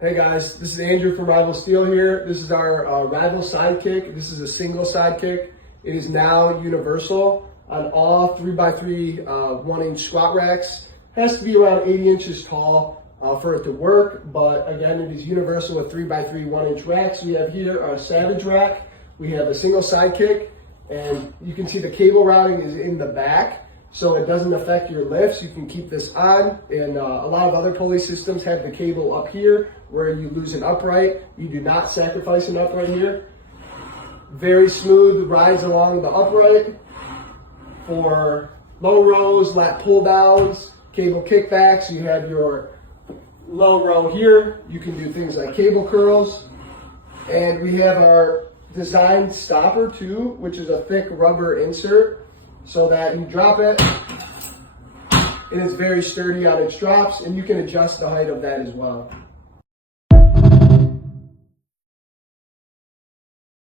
Hey guys, this is Andrew from Rival Steel here. This is our Rival Sidekick. This is a single sidekick. It is now universal on all 3x3 1-inch squat racks. It has to be around 80 inches tall for it to work, but again, it is universal with 3x3 1-inch racks. We have here our Savage rack. We have a single sidekick, and you can see the cable routing is in the back, so it doesn't affect your lifts. You can keep this on, and a lot of other pulley systems have the cable up here where you lose an upright. You do not sacrifice an upright here. Very smooth rides along the upright for low rows, lat pull downs, cable kickbacks. You have your low row here. You can do things like cable curls. And we have our designed stopper too, which is a thick rubber insert so that you drop it. It is very sturdy on its drops, and you can adjust the height of that as well.